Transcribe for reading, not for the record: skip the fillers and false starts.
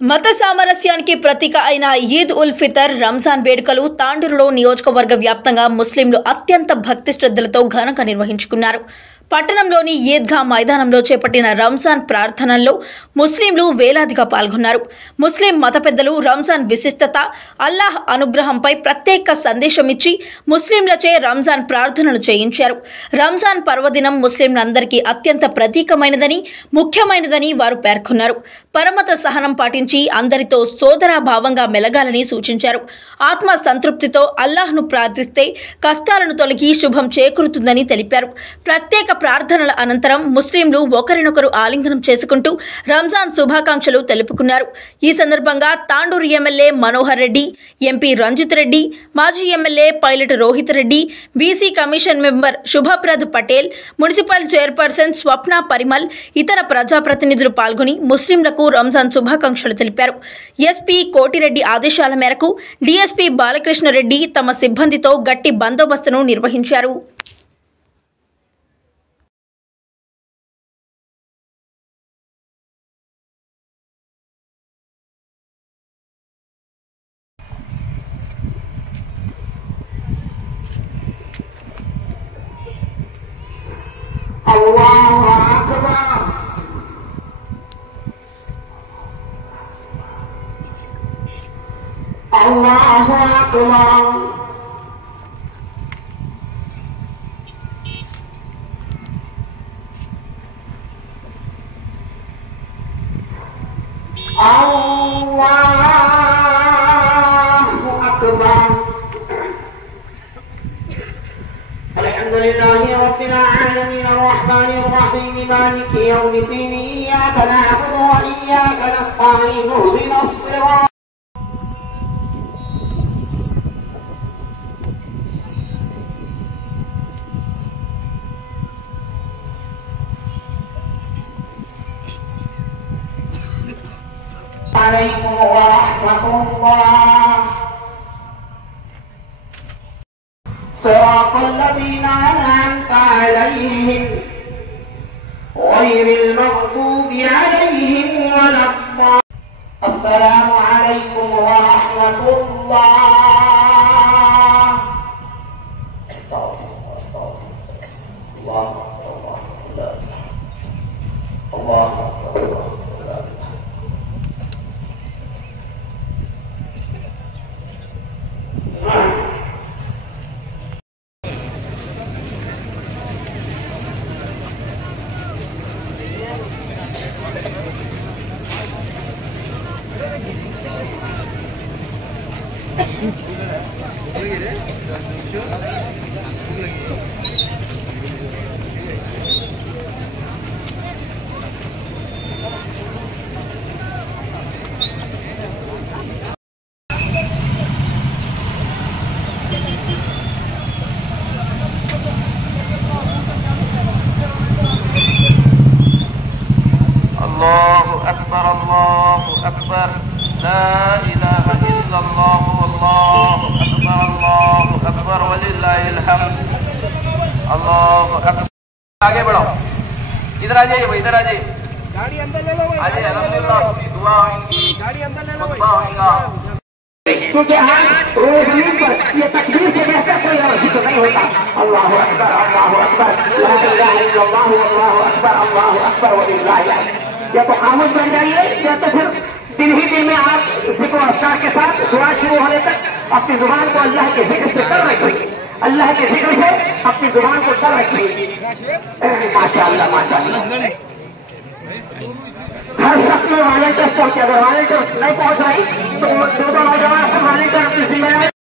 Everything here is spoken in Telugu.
మత సామరస్యానికి ప్రతీక అయిన ఈద్ ఉల్ ఫితర్ రంజాన్ వేడుకలు తాండూరులో నియోజకవర్గ వ్యాప్తంగా ముస్లింలు అత్యంత భక్తి శ్రద్ధలతో ఘనంగా నిర్వహించుకున్నారు. పట్టణంలోని ఈద్గా మైదానంలో చేపట్టిన రంజాన్ ప్రార్థనల్లో ముస్లింలు వేలాదిగా పాల్గొన్నారు. ముస్లిం మత పెద్దలు రంజాన్ విశిష్టత, అల్లాహ్ అనుగ్రహంపై ప్రత్యేక సందేశం ఇచ్చి ముస్లింలచే రంజాన్ ప్రార్థనలు చేయించారు. రంజాన్ పర్వదినం ముస్లింలందరికీ అత్యంత ప్రతీకమైనదని, ముఖ్యమైనదని వారు పేర్కొన్నారు. పరమత సహనం పాటించి అందరితో సోదరాభావంగా మెలగాలని సూచించారు. ఆత్మ సంతృప్తితో అల్లాహ్ను ప్రార్థిస్తే కష్టాలను తొలగి శుభం చేకూరుతుందని తెలిపారు. ప్రత్యేక ప్రార్థనల అనంతరం ముస్లింలు ఒకరినొకరు ఆలింగనం చేసుకుంటూ రంజాన్ శుభాకాంక్షలు తెలుపుకున్నారు. ఈ సందర్భంగా తాండూరు ఎమ్మెల్యే మనోహర్ రెడ్డి, ఎంపీ రంజిత్ రెడ్డి, మాజీ MLA Pilot Rohith Reddy, BC commission member Shubhaprad Patel, municipal chairperson Swapna Parimal, ఇతర ప్రజాప్రతినిధులు పాల్గొని ముస్లింలకు రంజాన్ శుభాకాంక్షలు తెలిపారు. ఎస్పీ కోటిరెడ్డి ఆదేశాల మేరకు డీఎస్పీ బాలకృష్ణరెడ్డి తమ సిబ్బందితో గట్టి బందోబస్తును నిర్వహించారు. Allahu Akbar. Allahu Akbar. Allahu Akbar. Alhamdulillahi Rabbil Alamin Ar-Rahmanir Rahim Maliki Yawmiddin Iyyaka na'budu wa iyyaka nasta'in Ihdinas siratal Alaikum wa rahmatullah صراط الذين أنعمت عليهم غير المغضوب عليهم ولا الضالين. السلام عليكم ورحمة الله. استغفر الله الله أكبر. الله أكبر لا إله إلا الله والله أكبر ولله الحمد. الله أكبर. आगे बढ़ो, इधर आ जाइए भाई, इधर आ जाइए. गाड़ी अंदर ले लो भाई. आ जाइए. अल्हम्दुलिल्लाह दुआ होगी, गाड़ी अंदर ले लो भाई. क्योंकि आज रोज़ पर ये तकबीर से बेहतर कोई और जिक्र नहीं होता. अल्लाहु अकबर, अल्लाहु अकबर, ला इलाहा इल्लल्लाह, अल्लाहु अकबर, अल्लाहु अकबर वलिल्लाहिल हम्द. या तो खामोश बन जाइए या तो फिर दिन ही दिन में आप जिक्र अज़कार के साथ दुआ शुरू होने तक अपनी जुबान को अल्लाह के जिक्र से तर रखिए. अल्लाह के जिक्र से अपनी जुबान को तर रखिए. माशाअल्लाह माशाअल्लाह. हर शख्स में वॉलंटियर्स पहुंचे. अगर वॉलंटियर्स नहीं पहुंच रही तो दो नौजवान वॉलंटियर अपनी जिम्मेदारी